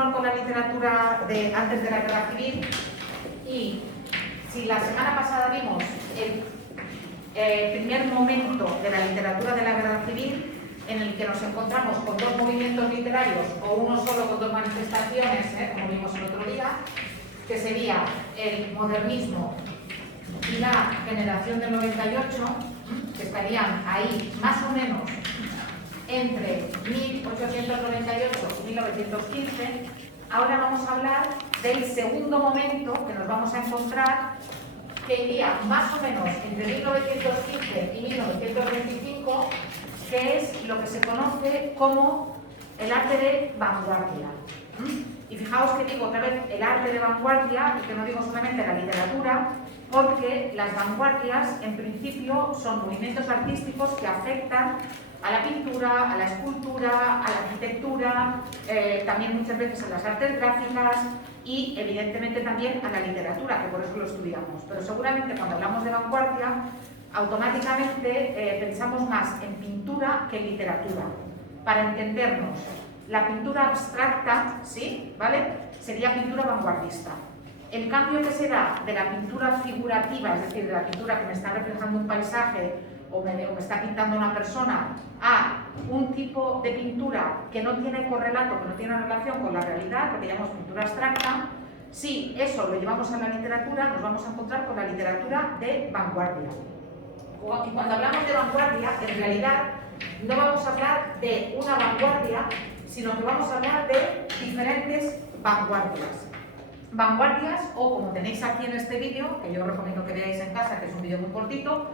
continuar con la literatura de antes de la Guerra Civil y si la semana pasada vimos el primer momento de la literatura de la Guerra Civil, en el que nos encontramos con dos movimientos literarios o uno solo con dos manifestaciones, como vimos el otro día, que sería el modernismo y la generación del 98, que estarían ahí más o menos entre 1898 y 1915. Ahora vamos a hablar del segundo momento que nos vamos a encontrar, que iría más o menos entre 1915 y 1925, que es lo que se conoce como el arte de vanguardia. Y fijaos que digo otra vez el arte de vanguardia y que no digo solamente la literatura, porque las vanguardias en principio son movimientos artísticos que afectan a la pintura, a la escultura, a la arquitectura, también muchas veces a las artes gráficas y evidentemente también a la literatura, que por eso lo estudiamos. Pero seguramente cuando hablamos de vanguardia, automáticamente pensamos más en pintura que en literatura. Para entendernos, la pintura abstracta, ¿sí? ¿Vale? Sería pintura vanguardista. El cambio que se da de la pintura figurativa, es decir, de la pintura que me está reflejando un paisaje o me está pintando una persona, a un tipo de pintura que no tiene correlato, que no tiene relación con la realidad, lo que llamamos pintura abstracta, si eso lo llevamos a la literatura, nos vamos a encontrar con la literatura de vanguardia. Y cuando hablamos de vanguardia, en realidad no vamos a hablar de una vanguardia, sino que vamos a hablar de diferentes vanguardias. Vanguardias, o como tenéis aquí en este vídeo, que yo os recomiendo que veáis en casa, que es un vídeo muy cortito,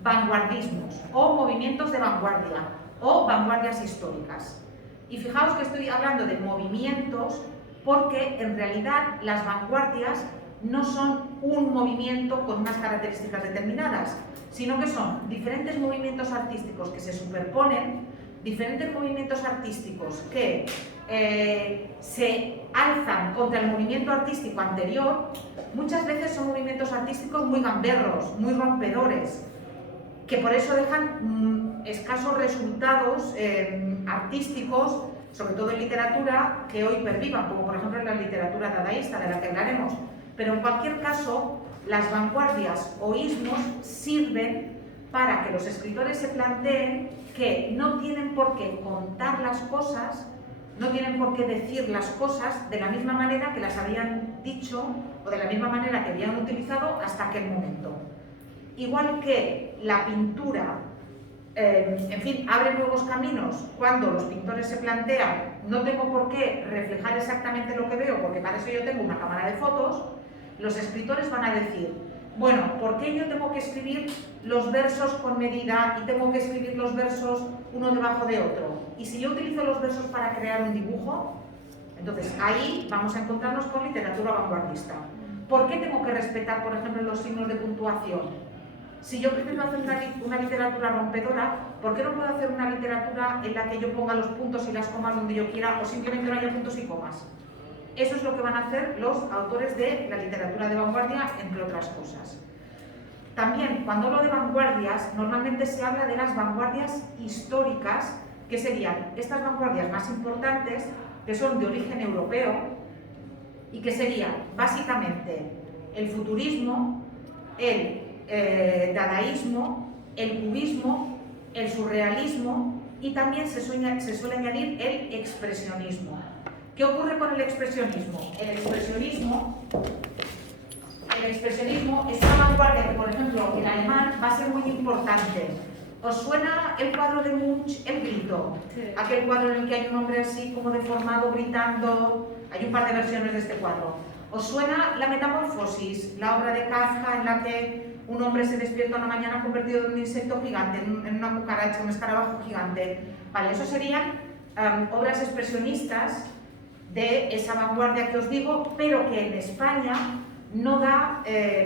vanguardismos, o movimientos de vanguardia, o vanguardias históricas. Y fijaos que estoy hablando de movimientos porque en realidad las vanguardias no son un movimiento con unas características determinadas, sino que son diferentes movimientos artísticos que se superponen, diferentes movimientos artísticos que se alzan contra el movimiento artístico anterior. Muchas veces son movimientos artísticos muy gamberros, muy rompedores, que por eso dejan escasos resultados artísticos, sobre todo en literatura, que hoy pervivan, como por ejemplo en la literatura dadaísta, de la que hablaremos. Pero en cualquier caso, las vanguardias o ismos sirven para que los escritores se planteen que no tienen por qué contar las cosas, no tienen por qué decir las cosas de la misma manera que las habían dicho o de la misma manera que habían utilizado hasta aquel momento. Igual que la pintura, en fin, abre nuevos caminos cuando los pintores se plantean no tengo por qué reflejar exactamente lo que veo porque para eso yo tengo una cámara de fotos, los escritores van a decir, bueno, ¿por qué yo tengo que escribir los versos con medida y tengo que escribir los versos uno debajo de otro? Y si yo utilizo los versos para crear un dibujo, entonces ahí vamos a encontrarnos con literatura vanguardista. ¿Por qué tengo que respetar, por ejemplo, los signos de puntuación? Si yo prefiero hacer una literatura rompedora, ¿por qué no puedo hacer una literatura en la que yo ponga los puntos y las comas donde yo quiera o simplemente no haya puntos y comas? Eso es lo que van a hacer los autores de la literatura de vanguardia, entre otras cosas. También, cuando hablo de vanguardias, normalmente se habla de las vanguardias históricas, que serían estas vanguardias más importantes, que son de origen europeo, y que serían básicamente el futurismo, el dadaísmo, el cubismo, el surrealismo y también se suele añadir el expresionismo. ¿Qué ocurre con el expresionismo? El expresionismo es una vanguardia que, por ejemplo, en alemán va a ser muy importante. ¿Os suena el cuadro de Munch, El Grito? Sí. Aquel cuadro en el que hay un hombre así como deformado gritando. Hay un par de versiones de este cuadro. ¿Os suena La Metamorfosis, la obra de Kafka en la que un hombre se despierta una mañana convertido en un insecto gigante, en una cucaracha, un escarabajo gigante? Vale, eso serían obras expresionistas de esa vanguardia que os digo, pero que en España no da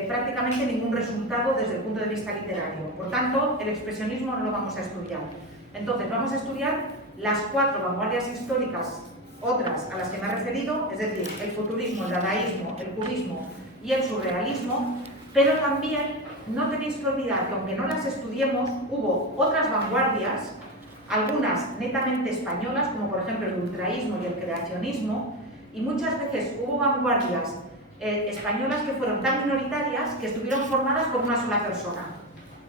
prácticamente ningún resultado desde el punto de vista literario. Por tanto, el expresionismo no lo vamos a estudiar. Entonces, vamos a estudiar las 4 vanguardias históricas, otras a las que me he referido, es decir, el futurismo, el dadaísmo, el cubismo y el surrealismo, pero también no tenéis que olvidar que aunque no las estudiemos, hubo otras vanguardias, algunas netamente españolas, como por ejemplo el ultraísmo y el creacionismo, y muchas veces hubo vanguardias españolas que fueron tan minoritarias que estuvieron formadas por una sola persona.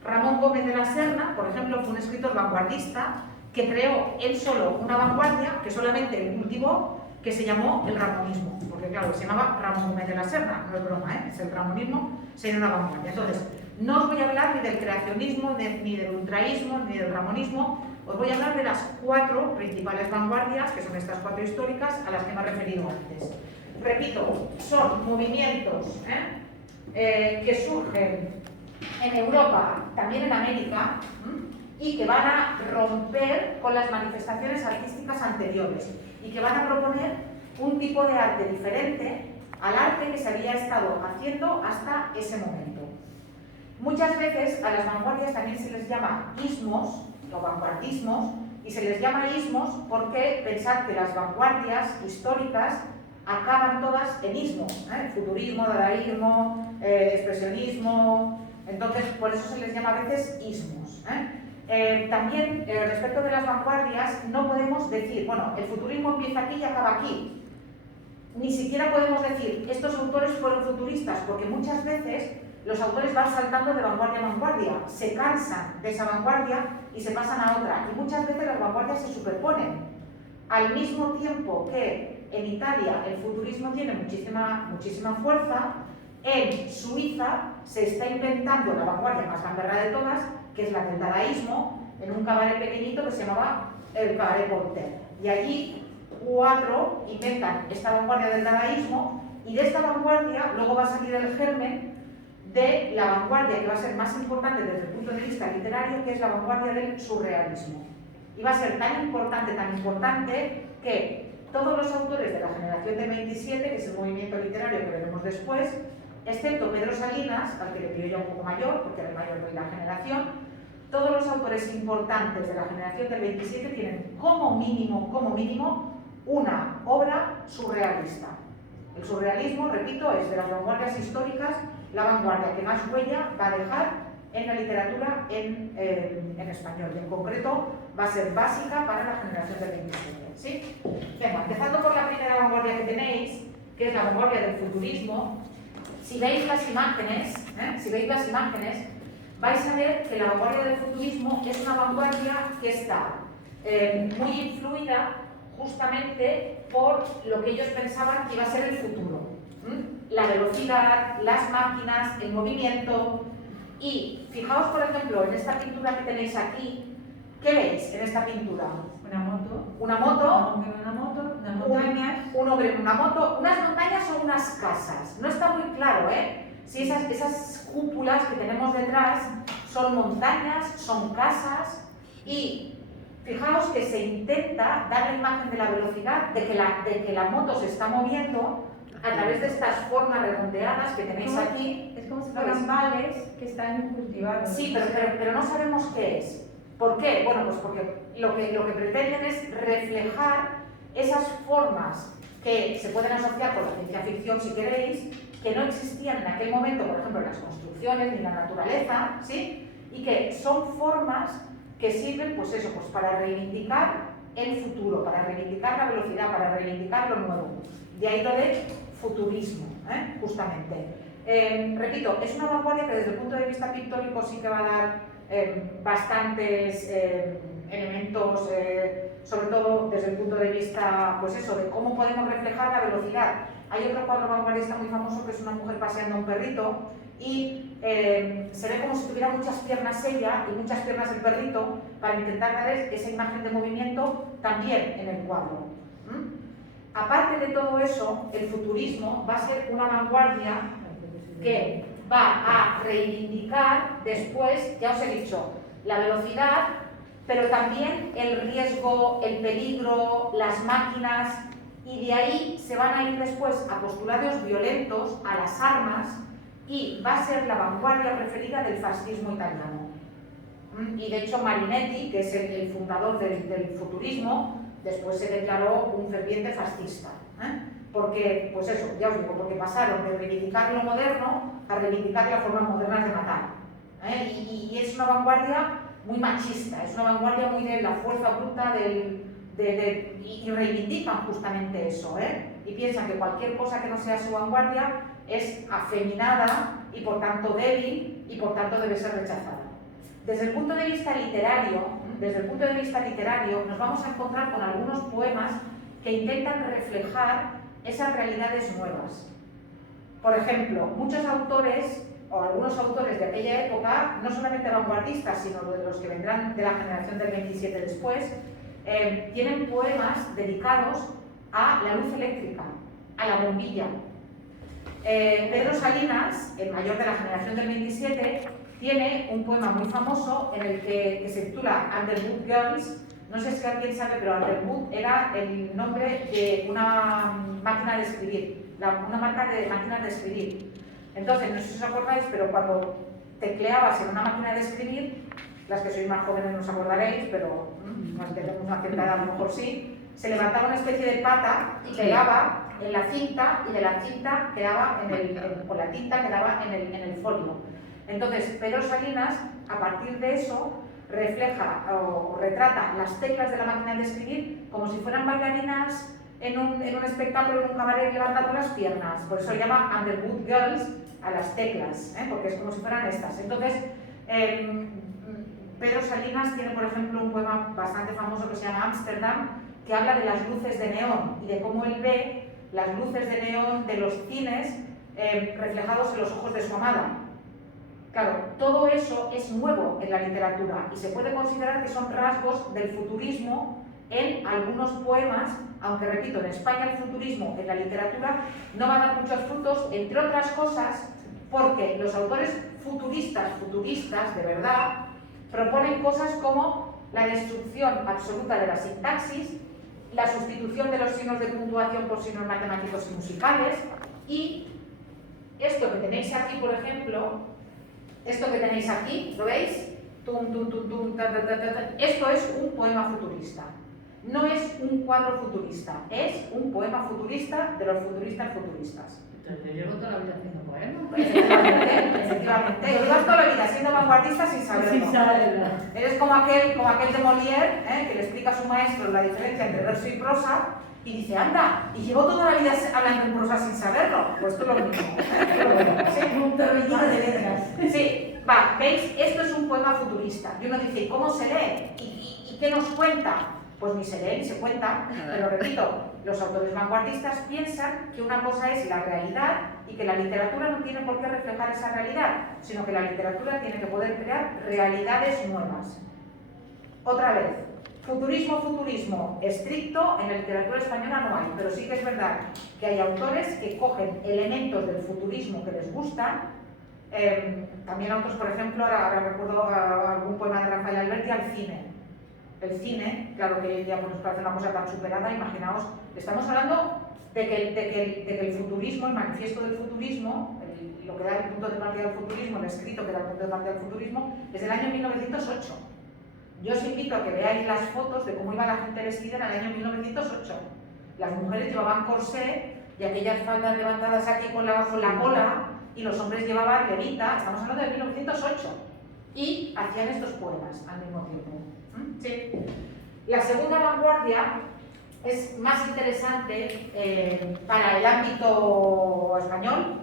Ramón Gómez de la Serna, por ejemplo, fue un escritor vanguardista que creó él solo una vanguardia que solamente él cultivó, que se llamó el ramonismo, porque claro, se llamaba Ramón Gómez de la Serna, no es broma, es el ramonismo, sería una vanguardia. Entonces, no os voy a hablar ni del creacionismo, ni del ultraísmo, ni del ramonismo, os voy a hablar de las 4 principales vanguardias, que son estas 4 históricas a las que me he referido antes. Repito, son movimientos que surgen en Europa, también en América, y que van a romper con las manifestaciones artísticas anteriores y que van a proponer un tipo de arte diferente al arte que se había estado haciendo hasta ese momento. Muchas veces a las vanguardias también se les llama ismos o vanguardismos, y se les llama ismos porque pensad que las vanguardias históricas acaban todas en ismo, futurismo, dadaísmo, expresionismo, entonces por eso se les llama a veces ismos. También respecto de las vanguardias no podemos decir, bueno, el futurismo empieza aquí y acaba aquí. Ni siquiera podemos decir, estos autores fueron futuristas, porque muchas veces los autores van saltando de vanguardia a vanguardia, se cansan de esa vanguardia y se pasan a otra. Y muchas veces las vanguardias se superponen. Al mismo tiempo que en Italia el futurismo tiene muchísima fuerza, en Suiza se está inventando la vanguardia más gamberra de todas, que es la del dadaísmo, en un cabaret pequeñito que se llamaba el Cabaret Voltaire. Y allí 4 inventan esta vanguardia del dadaísmo, y de esta vanguardia luego va a salir el germen de la vanguardia que va a ser más importante desde el punto de vista literario, que es la vanguardia del surrealismo. Y va a ser tan importante que todos los autores de la generación del 27, que es el movimiento literario que veremos después, excepto Pedro Salinas, al que le pido ya un poco mayor, porque era el mayor de la generación, todos los autores importantes de la generación del 27 tienen como mínimo, una obra surrealista. El surrealismo, repito, es de las vanguardias históricas la vanguardia que más huella va a dejar en la literatura en español, y en concreto va a ser básica para la generación del 27. ¿Sí? Venga, empezando por la primera vanguardia que tenéis, que es la vanguardia del futurismo. Si veis las imágenes, vais a ver que la vanguardia del futurismo es una vanguardia que está muy influida justamente por lo que ellos pensaban que iba a ser el futuro. La velocidad, las máquinas, el movimiento. Y fijaos, por ejemplo, en esta pintura que tenéis aquí, ¿qué veis en esta pintura? Una moto. Una moto. Un hombre en una moto, unas montañas. Un hombre en una moto, unas montañas o unas casas. No está muy claro, si esas cúpulas que tenemos detrás son montañas, son casas, y fijaos que se intenta dar la imagen de la velocidad, de que la moto se está moviendo a través de estas formas redondeadas que tenéis aquí. Es como si fueran vales que están cultivados. Sí, pero no sabemos qué es. ¿Por qué? Bueno, pues porque lo que pretenden es reflejar esas formas que se pueden asociar con la ciencia ficción, si queréis, que no existían en aquel momento, por ejemplo, en las construcciones ni en la naturaleza, ¿sí? Y que son formas que sirven, pues eso, pues para reivindicar el futuro, para reivindicar la velocidad, para reivindicar lo nuevo. De ahí lo de futurismo, justamente. Repito, es una vanguardia que desde el punto de vista pictórico sí que va a dar bastantes elementos, sobre todo desde el punto de vista, pues eso, de cómo podemos reflejar la velocidad. Hay otro cuadro vanguardista muy famoso que es una mujer paseando a un perrito y se ve como si tuviera muchas piernas ella y muchas piernas el perrito, para intentar dar esa imagen de movimiento también en el cuadro. Aparte de todo eso, el futurismo va a ser una vanguardia que va a reivindicar después, ya os he dicho, la velocidad, pero también el riesgo, el peligro, las máquinas, y de ahí se van a ir después a postulados violentos, a las armas, y va a ser la vanguardia preferida del fascismo italiano. Y de hecho Marinetti, que es el fundador del futurismo, después se declaró un ferviente fascista. Porque, pues eso, ya os digo, porque pasaron de reivindicar lo moderno a reivindicar las formas modernas de matar. Y es una vanguardia muy machista, es una vanguardia muy de la fuerza bruta y reivindican justamente eso. y piensan que cualquier cosa que no sea su vanguardia es afeminada y por tanto débil y por tanto debe ser rechazada. Desde el punto de vista literario, nos vamos a encontrar con algunos poemas que intentan reflejar esas realidades nuevas. Por ejemplo, muchos autores o algunos autores de aquella época, no solamente vanguardistas, sino de los que vendrán de la generación del 27 después, tienen poemas dedicados a la luz eléctrica, a la bombilla. Pedro Salinas, el mayor de la generación del 27, tiene un poema muy famoso en el que se titula Underwood Girls. No sé si alguien sabe, pero Underwood era el nombre de una máquina de escribir, una marca de máquinas de escribir. Entonces, no sé si os acordáis, pero cuando tecleabas en una máquina de escribir, las que sois más jóvenes no os acordaréis, pero las que tenemos una cierta edad a lo mejor sí, se levantaba una especie de pata y pegaba en la cinta, y de la cinta quedaba con la tinta quedaba en el folio. Entonces, Pedro Salinas, a partir de eso, refleja o retrata las teclas de la máquina de escribir como si fueran bailarinas en un espectáculo, en un cabaret levantando las piernas. Por eso llama Underwood Girls a las teclas, porque es como si fueran estas. Entonces, Pedro Salinas tiene, por ejemplo, un poema bastante famoso que se llama Ámsterdam, que habla de las luces de neón y de cómo él ve las luces de neón de los cines reflejados en los ojos de su amada. Claro, todo eso es nuevo en la literatura y se puede considerar que son rasgos del futurismo en algunos poemas, aunque repito, en España el futurismo en la literatura no va a dar muchos frutos, entre otras cosas, porque los autores futuristas de verdad, proponen cosas como la destrucción absoluta de la sintaxis, la sustitución de los signos de puntuación por signos matemáticos y musicales, y esto que tenéis aquí, por ejemplo, esto que tenéis aquí, ¿lo veis? Tum, tum, tum, tum, ta, ta, ta, ta, ta. Esto es un poema futurista. No es un cuadro futurista, es un poema futurista de los futuristas. Entonces yo llevo toda la vida haciendo poemas. Efectivamente. Llevas toda la vida siendo vanguardista sin saberlo. Sin saberlo. Eres como aquel de Molière, que le explica a su maestro la diferencia entre verso y prosa, y dice, anda, y llevo toda la vida hablando en prosa sin saberlo. Pues esto es lo mismo. Sí, un torbellino de letras. Sí, va, ¿veis? Esto es un poema futurista. Y uno dice, ¿y cómo se lee? ¿Y qué nos cuenta? Pues ni se lee ni se cuenta, pero repito, los autores vanguardistas piensan que una cosa es la realidad y que la literatura no tiene por qué reflejar esa realidad, sino que la literatura tiene que poder crear realidades nuevas. Otra vez, futurismo estricto en la literatura española no hay, pero sí que es verdad que hay autores que cogen elementos del futurismo que les gustan. También otros, por ejemplo, ahora recuerdo algún poema de Rafael Alberti al cine. El cine, claro que hoy en día nos parece una cosa tan superada, imaginaos, estamos hablando de que el futurismo, el manifiesto del futurismo, lo que da el punto de partida del futurismo, el escrito que da el punto de partida del futurismo, es del año 1908. Yo os invito a que veáis las fotos de cómo iba la gente vestida en el año 1908. Las mujeres llevaban corsé y aquellas faldas levantadas aquí con la cola, y los hombres llevaban levita, estamos hablando de 1908, y hacían estos poemas al mismo tiempo. Sí. La segunda vanguardia es más interesante para el ámbito español.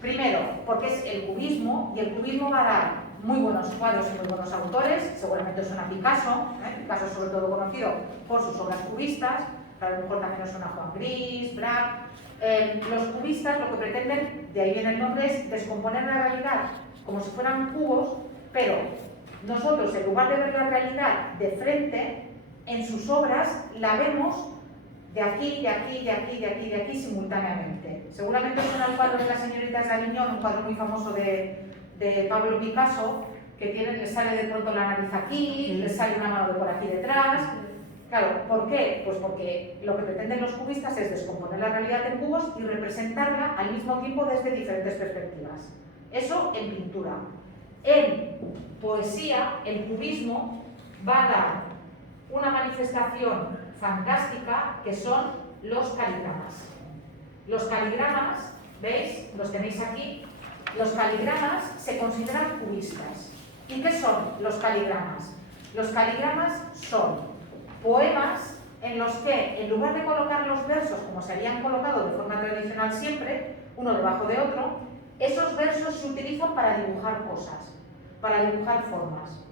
Primero, porque es el cubismo, y el cubismo va a dar muy buenos cuadros y muy buenos autores. Seguramente suena Picasso, Picasso es sobre todo conocido por sus obras cubistas, pero a lo mejor también os suena Juan Gris, Braque. Los cubistas lo que pretenden, de ahí viene el nombre, es descomponer la realidad como si fueran cubos, pero nosotros, en lugar de ver la realidad de frente, en sus obras la vemos de aquí, de aquí, de aquí, de aquí, de aquí simultáneamente. Seguramente suena el cuadro de las señoritas de Aviñón, un cuadro muy famoso de Pablo Picasso, que le sale de pronto la nariz aquí, le sale una mano de por aquí detrás. Claro, ¿por qué? Pues porque lo que pretenden los cubistas es descomponer la realidad en cubos y representarla al mismo tiempo desde diferentes perspectivas. Eso en pintura. En poesía, el cubismo va a dar una manifestación fantástica que son los caligramas. Los caligramas, ¿veis? Los tenéis aquí. Los caligramas se consideran cubistas. ¿Y qué son los caligramas? Los caligramas son poemas en los que, en lugar de colocar los versos como se habían colocado de forma tradicional siempre, uno debajo de otro, esos versos se utilizan para dibujar cosas, para dibujar formas.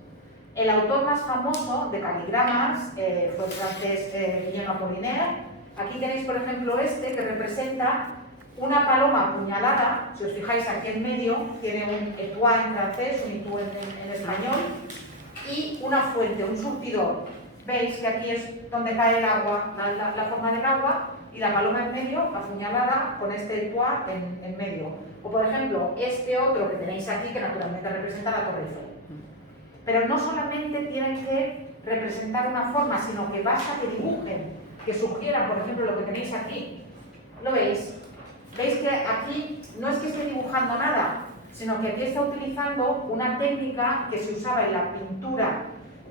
El autor más famoso de caligramas fue el francés Guillaume Apollinaire. Aquí tenéis, por ejemplo, este que representa una paloma apuñalada. Si os fijáis aquí en medio, tiene un étoile en francés, un étoile en español, y una fuente, un surtidor. Veis que aquí es donde cae el agua, la forma del agua, y la paloma en medio, apuñalada, con este étoile en medio. O por ejemplo, este otro que tenéis aquí, que naturalmente representa la Torre Eiffel. Pero no solamente tienen que representar una forma, sino que basta que dibujen, que sugieran, por ejemplo, lo que tenéis aquí. ¿Lo veis? ¿Veis que aquí no es que esté dibujando nada, sino que aquí está utilizando una técnica que se usaba en la pintura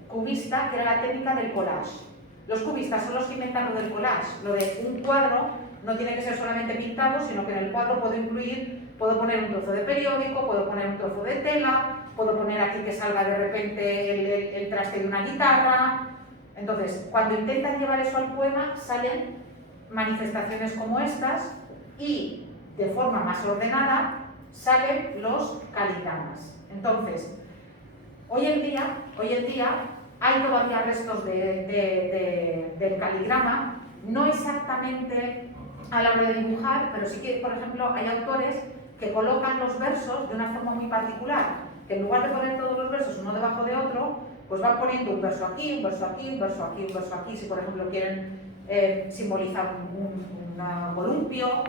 cubista, que era la técnica del collage? Los cubistas son los que inventan lo del collage. Lo de un cuadro no tiene que ser solamente pintado, sino que en el cuadro puedo poner un trozo de periódico, puedo poner un trozo de tela, puedo poner aquí que salga de repente el traste de una guitarra. Entonces, cuando intentan llevar eso al poema, salen manifestaciones como estas y, de forma más ordenada, salen los caligramas. Entonces, hoy en día hay todavía restos del caligrama, no exactamente a la hora de dibujar, pero sí que, por ejemplo, hay autores que colocan los versos de una forma muy particular, que en lugar de poner todos los versos uno debajo de otro, pues van poniendo un verso aquí, un verso aquí, un verso aquí, un verso aquí, si por ejemplo quieren simbolizar un columpio,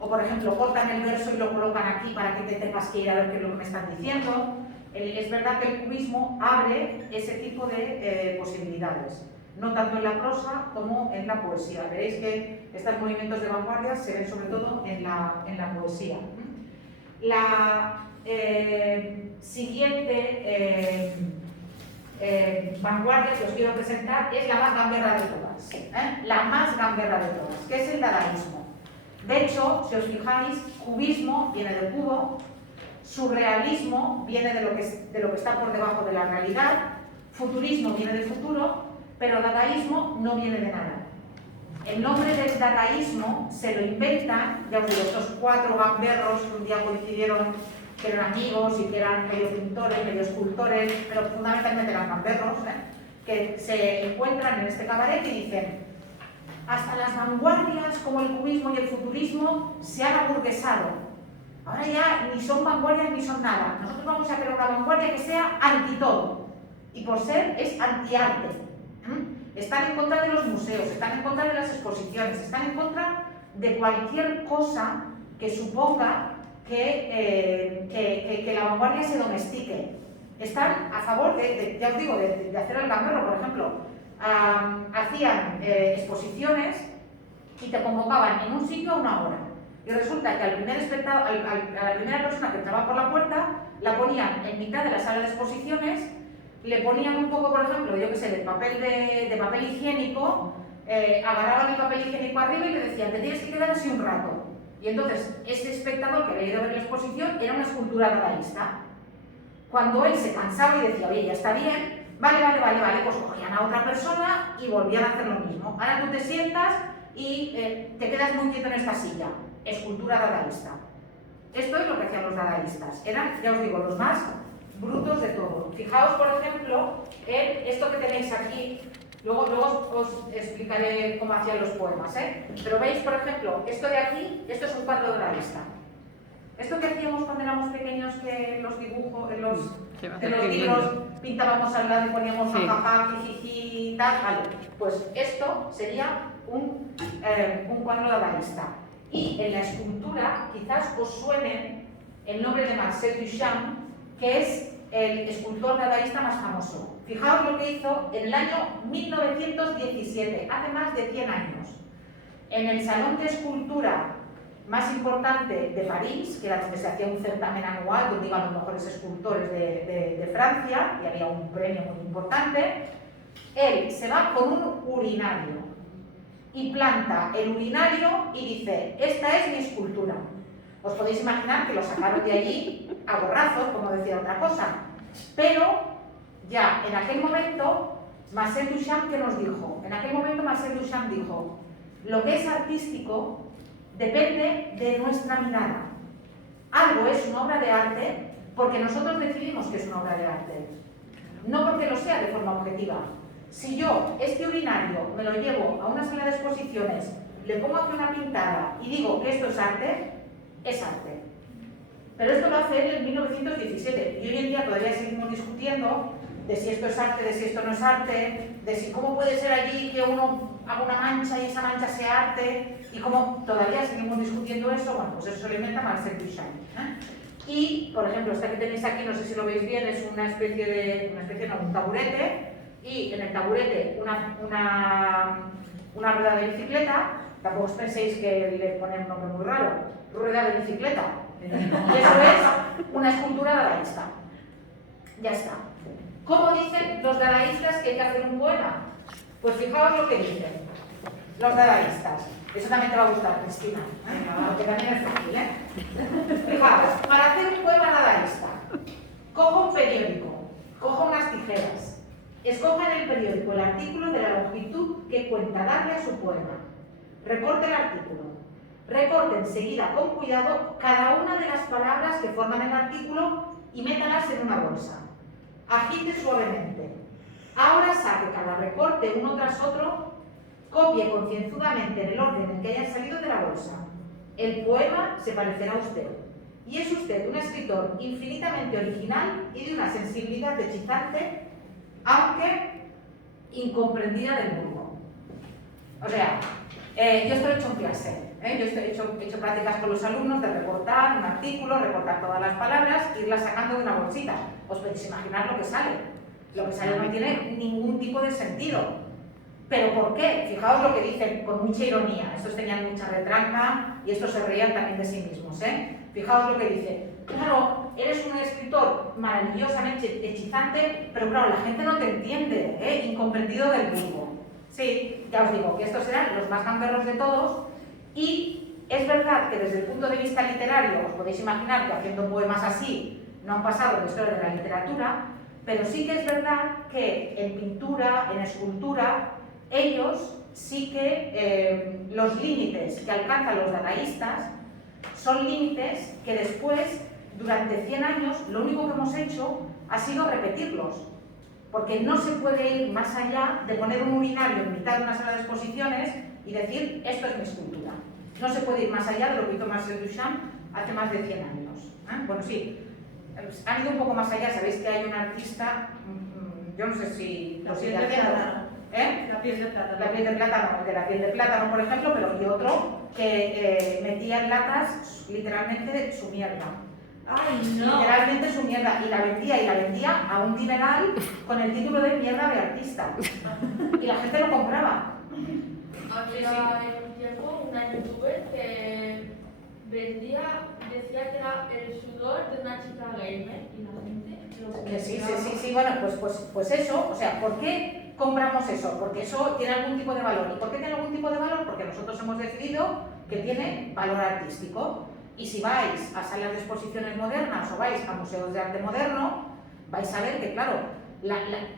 o por ejemplo cortan el verso y lo colocan aquí para que te tengas que ir a ver qué es lo que me están diciendo. Es verdad que el cubismo abre ese tipo de posibilidades, no tanto en la prosa como en la poesía. Veréis que estos movimientos de vanguardia se ven sobre todo en la poesía. La siguiente vanguardia que os quiero presentar es la más gamberra de todas, la más gamberra de todas, que es el dadaísmo. De hecho, si os fijáis, cubismo viene de cubo, surrealismo viene de lo que está por debajo de la realidad, futurismo viene de futuro, pero dadaísmo no viene de nada. El nombre del dadaísmo se lo inventan, ya os digo, estos cuatro gamberros que un día coincidieron, que eran amigos y que eran medio pintores, medio escultores, pero fundamentalmente eran gamberros, que se encuentran en este cabaret y dicen: hasta las vanguardias como el cubismo y el futurismo se han aburguesado. Ahora ya ni son vanguardias ni son nada. Nosotros vamos a crear una vanguardia que sea anti todo. Y por ser es anti-arte. Están en contra de los museos, están en contra de las exposiciones, están en contra de cualquier cosa que suponga que la vanguardia se domestique. Están a favor ya os digo, de hacer el gamberro, por ejemplo. Hacían exposiciones y te convocaban en un sitio a una hora. Y resulta que a la primera persona que entraba por la puerta la ponían en mitad de la sala de exposiciones, le ponían un poco, por ejemplo, yo qué sé, de papel higiénico, agarraban el papel higiénico arriba y le decían: te tienes que quedar así un rato. Y entonces ese espectador que había ido a ver la exposición era una escultura dadaísta. Cuando él se cansaba y decía: oye, ya está bien, vale, pues cogían a otra persona y volvían a hacer lo mismo. Ahora tú te sientas y te quedas muy quieto en esta silla. Escultura dadaísta. Esto es lo que hacían los dadaístas. Eran, ya os digo, los más brutos de todo. Fijaos, por ejemplo, en esto que tenéis aquí. Luego os explicaré cómo hacían los poemas, Pero veis, por ejemplo, esto de aquí, esto es un cuadro dadaísta. Esto que hacíamos cuando éramos pequeños, que los dibujos, en los libros pintábamos al lado y poníamos jajaja, jijiji, tal, vale. Pues esto sería un cuadro dadaísta. Y en la escultura quizás os suene el nombre de Marcel Duchamp, que es el escultor dadaísta más famoso. Fijaos lo que hizo en el año 1917, hace más de 100 años. En el Salón de Escultura más importante de París, que era donde se hacía un certamen anual donde iban los mejores escultores de Francia, y había un premio muy importante, él se va con un urinario y planta el urinario y dice: esta es mi escultura. Os podéis imaginar que lo sacaron de allí a gorrazos, como decía otra cosa, pero ya en aquel momento Marcel Duchamp, ¿qué nos dijo? En aquel momento Marcel Duchamp dijo, lo que es artístico depende de nuestra mirada. Algo es una obra de arte porque nosotros decidimos que es una obra de arte, no porque lo sea de forma objetiva. Si yo este urinario me lo llevo a una sala de exposiciones, le pongo aquí una pintada y digo que esto es arte, es arte. Pero esto lo hace él en 1917 y hoy en día todavía seguimos discutiendo de si esto es arte, de si esto no es arte, de si cómo puede ser allí que uno haga una mancha y esa mancha sea arte, y cómo todavía seguimos discutiendo eso. Bueno, pues eso se lo inventa Marcel Duchamp, Y, por ejemplo, esta que tenéis aquí, no sé si lo veis bien, es un taburete, y en el taburete una rueda de bicicleta. Tampoco os penséis que le ponen un nombre muy raro, rueda de bicicleta. Y eso es una escultura dadaísta. Ya está. ¿Cómo dicen los dadaístas que hay que hacer un poema? Pues fijaos lo que dicen los dadaístas. Eso también te va a gustar, Cristina, porque también es fácil, Fijaos, para hacer un poema dadaísta, cojo un periódico, cojo unas tijeras, escoja en el periódico el artículo de la longitud que cuenta darle a su poema, recorte el artículo, recorte enseguida con cuidado cada una de las palabras que forman el artículo y métalas en una bolsa. Agite suavemente. Ahora saque cada recorte uno tras otro, copie concienzudamente en el orden en que hayan salido de la bolsa. El poema se parecerá a usted. Y es usted un escritor infinitamente original y de una sensibilidad hechizante, aunque incomprendida del mundo. O sea, yo esto lo he hecho en clase. Yo he hecho prácticas con los alumnos de recortar un artículo, recortar todas las palabras, irlas sacando de una bolsita. Os podéis imaginar lo que sale. Lo que sale no tiene ningún tipo de sentido. ¿Pero por qué? Fijaos lo que dicen con mucha ironía. Estos tenían mucha retranca y estos se reían también de sí mismos. Fijaos lo que dice. Claro, eres un escritor maravillosamente hechizante, pero claro, la gente no te entiende, incomprendido del vulgo. Sí, ya os digo que estos eran los más gamberros de todos. Y es verdad que desde el punto de vista literario, os podéis imaginar que haciendo poemas así no han pasado en la historia de la literatura, pero sí que es verdad que en pintura, en escultura, ellos sí que los límites que alcanzan los dadaístas son límites que después, durante 100 años, lo único que hemos hecho ha sido repetirlos. Porque no se puede ir más allá de poner un urinario en mitad de una sala de exposiciones y decir, esto es mi escultura. No se puede ir más allá de lo que hizo Marcel Duchamp hace más de 100 años. Bueno, sí, han ido un poco más allá. Sabéis que hay un artista, yo no sé si lo sigue haciendo. La piel de plátano. La piel de plátano, el de la piel de plátano, por ejemplo, pero y otro que metía en latas literalmente su mierda. ¡Ay, no! Literalmente su mierda, y la vendía a un dineral con el título de mierda de artista. Y la gente lo compraba. Había un tiempo una youtuber que decía que era el sudor de una chica gamer y la gente lo Que sí, bueno, pues eso, o sea, ¿por qué compramos eso? Porque eso tiene algún tipo de valor. ¿Y por qué tiene algún tipo de valor? Porque nosotros hemos decidido que tiene valor artístico. Y si vais a salas de exposiciones modernas o vais a museos de arte moderno, vais a ver que, claro,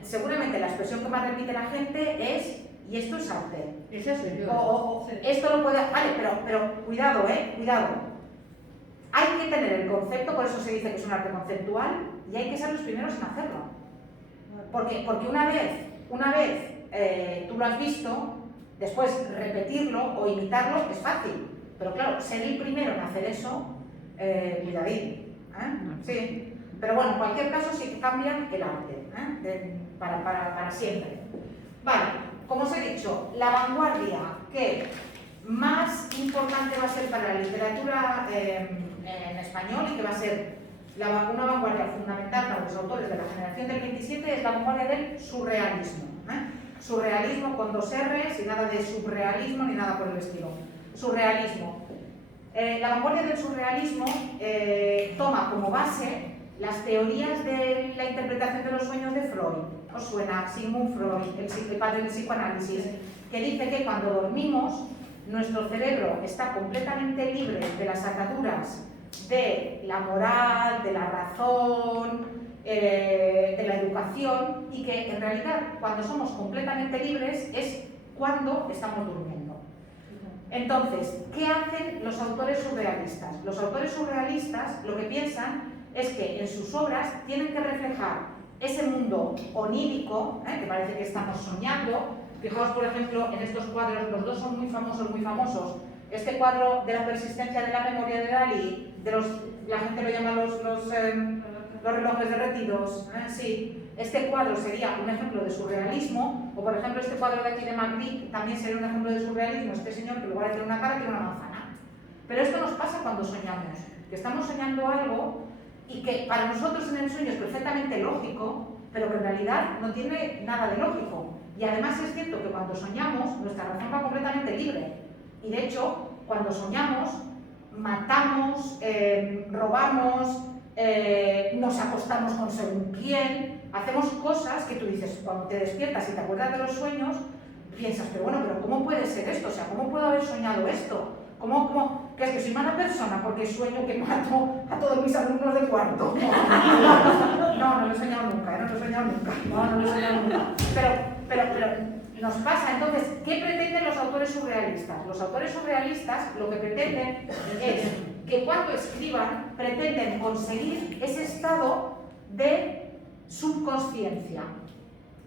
seguramente la expresión que más repite la gente es ¿y esto es arte? ¿Es en serio? O esto lo puede... Vale, pero cuidado, cuidado. Hay que tener el concepto, por eso se dice que es un arte conceptual, y hay que ser los primeros en hacerlo. Porque una vez tú lo has visto, después repetirlo o imitarlo es fácil. Pero claro, ser el primero en hacer eso, cuidadín. Sí. Pero bueno, en cualquier caso sí que cambian el arte, para siempre. Vale, como os he dicho, la vanguardia que más importante va a ser para la literatura en español y que va a ser una vanguardia fundamental para los autores de la generación del 27 es la vanguardia del surrealismo. Surrealismo con 2 R's y nada de subrealismo ni nada por el estilo. Surrealismo. La vanguardia del surrealismo toma como base las teorías de la interpretación de los sueños de Freud. ¿Os suena? Sigmund Freud, el padre del psicoanálisis, que dice que cuando dormimos nuestro cerebro está completamente libre de las ataduras de la moral, de la razón, de la educación, y que en realidad cuando somos completamente libres es cuando estamos durmiendo. Entonces, ¿qué hacen los autores surrealistas? Los autores surrealistas lo que piensan es que en sus obras tienen que reflejar ese mundo onírico, que parece que estamos soñando. Fijaos, por ejemplo, en estos cuadros, los dos son muy famosos. Este cuadro de la persistencia de la memoria de Dalí, la gente lo llama los relojes derretidos, sí. Este cuadro sería un ejemplo de surrealismo, o por ejemplo este cuadro de aquí de Magritte también sería un ejemplo de surrealismo, este señor que en lugar de tener una cara tiene una manzana. Pero esto nos pasa cuando soñamos, que estamos soñando algo y que para nosotros en el sueño es perfectamente lógico, pero que en realidad no tiene nada de lógico. Y además es cierto que cuando soñamos nuestra razón va completamente libre. Y de hecho, cuando soñamos, matamos, robamos, nos acostamos con según quién, hacemos cosas que tú dices, cuando te despiertas y te acuerdas de los sueños, piensas, pero bueno, pero ¿cómo puede ser esto? O sea, ¿cómo puedo haber soñado esto? ¿Cómo? ¿Que es que soy mala persona porque sueño que mato a todos mis alumnos de cuarto? No, no lo he soñado nunca, no lo he soñado nunca. No lo he soñado nunca. Pero nos pasa. Entonces, ¿qué pretenden los autores surrealistas? Los autores surrealistas lo que pretenden es que cuando escriban pretenden conseguir ese estado de subconsciencia.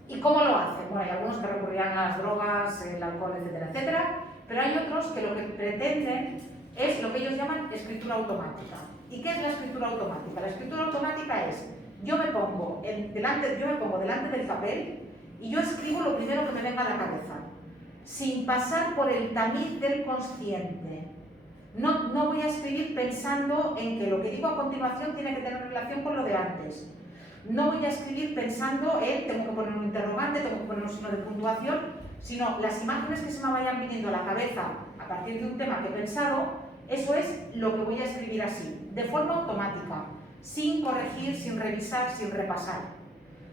¿Y cómo lo hacen? Bueno, hay algunos que recurrirán a las drogas, el alcohol, etcétera, etcétera, pero hay otros que lo que pretenden es lo que ellos llaman escritura automática. ¿Y qué es la escritura automática? La escritura automática es, yo me pongo delante del papel y yo escribo lo primero que me venga a la cabeza, sin pasar por el tamiz del consciente. No voy a escribir pensando en que lo que digo a continuación tiene que tener relación con lo de antes. No voy a escribir pensando en tengo que poner un interrogante, tengo que poner un signo de puntuación, sino las imágenes que se me vayan viniendo a la cabeza a partir de un tema que he pensado, eso es lo que voy a escribir así, de forma automática, sin corregir, sin revisar, sin repasar.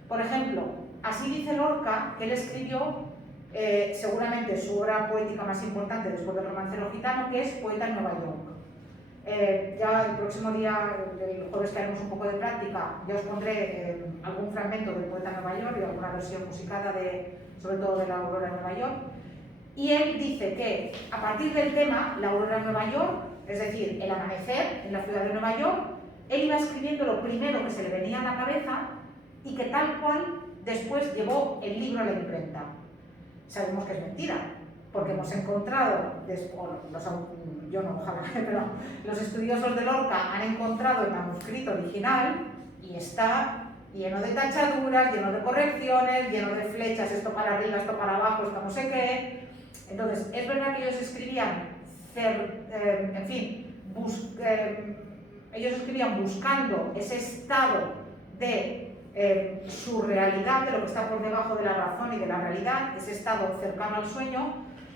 Por ejemplo, así dice Lorca, que él escribió seguramente su obra poética más importante después del Romancero Gitano, que es Poeta en Nueva York. Ya el próximo día, el jueves que haremos un poco de práctica, ya os pondré algún fragmento del Poeta en Nueva York y alguna versión musicada sobre todo de la Aurora en Nueva York. Y él dice que a partir del tema, la Aurora en Nueva York, es decir, el amanecer en la ciudad de Nueva York, él iba escribiendo lo primero que se le venía a la cabeza y que tal cual después llevó el libro a la imprenta. Sabemos que es mentira, porque hemos encontrado, yo no, ojalá, pero los estudiosos de Lorca han encontrado el manuscrito original y está lleno de tachaduras, lleno de correcciones, lleno de flechas, esto para arriba, esto para abajo, esto no sé qué. Entonces, es verdad que ellos escribían, ellos escribían buscando ese estado de su realidad, de lo que está por debajo de la razón y de la realidad, ese estado cercano al sueño,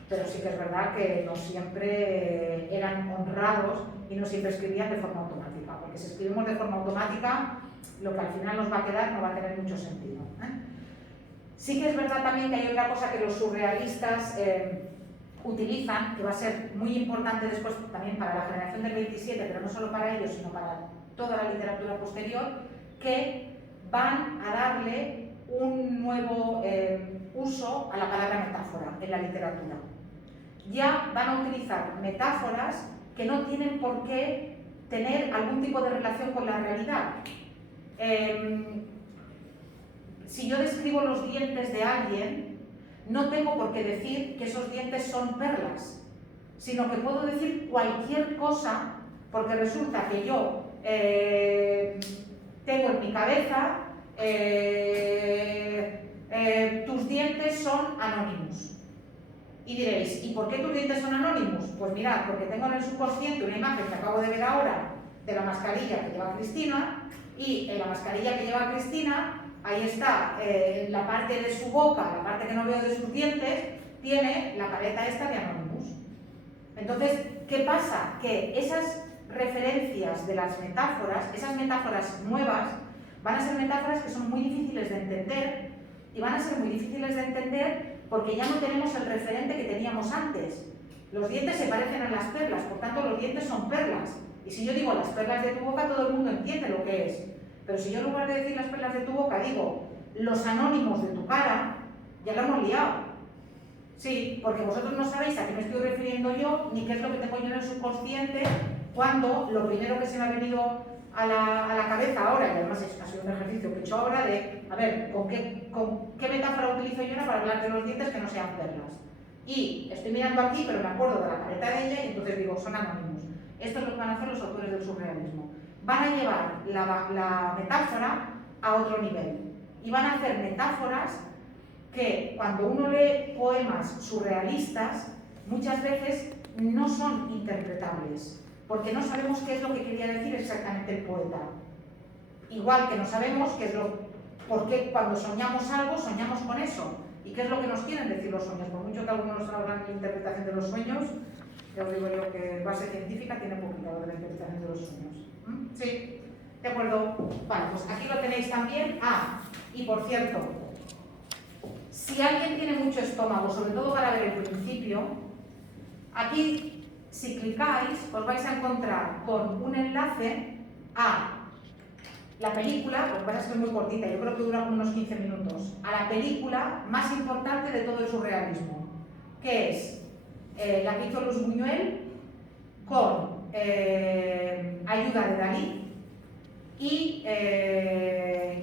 pero sí que es verdad que no siempre eran honrados y no siempre escribían de forma automática, porque si escribimos de forma automática, lo que al final nos va a quedar no va a tener mucho sentido. Sí que es verdad también que hay otra cosa que los surrealistas utilizan, que va a ser muy importante después también para la generación del 27, pero no solo para ellos, sino para toda la literatura posterior, que van a darle un nuevo uso a la palabra metáfora en la literatura. Ya van a utilizar metáforas que no tienen por qué tener algún tipo de relación con la realidad. Si yo describo los dientes de alguien, no tengo por qué decir que esos dientes son perlas, sino que puedo decir cualquier cosa, porque resulta que yo tengo en mi cabeza tus dientes son anónimos. Y diréis, ¿y por qué tus dientes son anónimos? Pues mirad, porque tengo en el subconsciente una imagen que acabo de ver ahora de la mascarilla que lleva Cristina, y en la mascarilla que lleva Cristina, ahí está, en la parte de su boca, la parte que no veo de sus dientes, tiene la careta esta de Anonymous. Entonces, ¿qué pasa? Que esas referencias de las metáforas, esas metáforas nuevas, van a ser metáforas que son muy difíciles de entender, y van a ser muy difíciles de entender porque ya no tenemos el referente que teníamos antes. Los dientes se parecen a las perlas, por tanto los dientes son perlas. Y si yo digo las perlas de tu boca, todo el mundo entiende lo que es. Pero si yo en lugar de decir las perlas de tu boca digo los anónimos de tu cara, ya lo hemos liado. Sí, porque vosotros no sabéis a qué me estoy refiriendo yo, ni qué es lo que tengo yo en el subconsciente, cuando lo primero que se me ha venido a la cabeza ahora, y además ha sido un ejercicio que he hecho ahora, de, a ver, ¿con qué metáfora utilizo yo ahora para hablar de los dientes que no sean perlas? Y estoy mirando aquí, pero me acuerdo de la careta de ella y entonces digo, son anónimos. Esto es lo que van a hacer los autores del surrealismo. Van a llevar la metáfora a otro nivel y van a hacer metáforas que cuando uno lee poemas surrealistas muchas veces no son interpretables, porque no sabemos qué es lo que quería decir exactamente el poeta. Igual que no sabemos qué es por qué cuando soñamos algo soñamos con eso y qué es lo que nos quieren decir los sueños. Por mucho que algunos hablan de la interpretación de los sueños, ya os digo yo que base científica tiene poquito de la interpretación de los sueños. Sí, de acuerdo. Vale, pues aquí lo tenéis también. Ah, y por cierto, si alguien tiene mucho estómago, sobre todo para ver el principio, aquí, si clicáis, os vais a encontrar con un enlace a la película, lo que pasa es que es muy cortita, yo creo que dura como unos 15 minutos, a la película más importante de todo el surrealismo, que es la que hizo Luis Buñuel con ayuda de Dalí y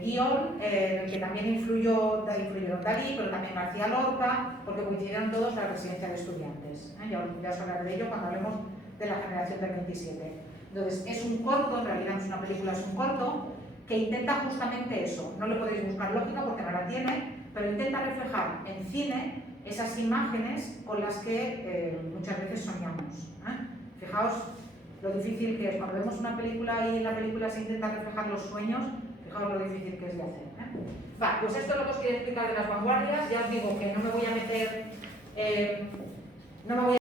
guión que también influyeron Dalí, pero también García Lorca, porque coincidieron todos en la residencia de estudiantes. Ya os hablaré de ello cuando hablemos de la generación del 27. Entonces, es un corto, en realidad no es una película, es un corto, que intenta justamente eso. No le podéis buscar lógica porque no la tiene, pero intenta reflejar en cine esas imágenes con las que muchas veces soñamos. Fijaos lo difícil que es. Cuando vemos una película y en la película se intenta reflejar los sueños, fijaos lo difícil que es de hacer. Vale, pues esto es lo que os quería explicar de las vanguardias. Ya os digo que no me voy a meter...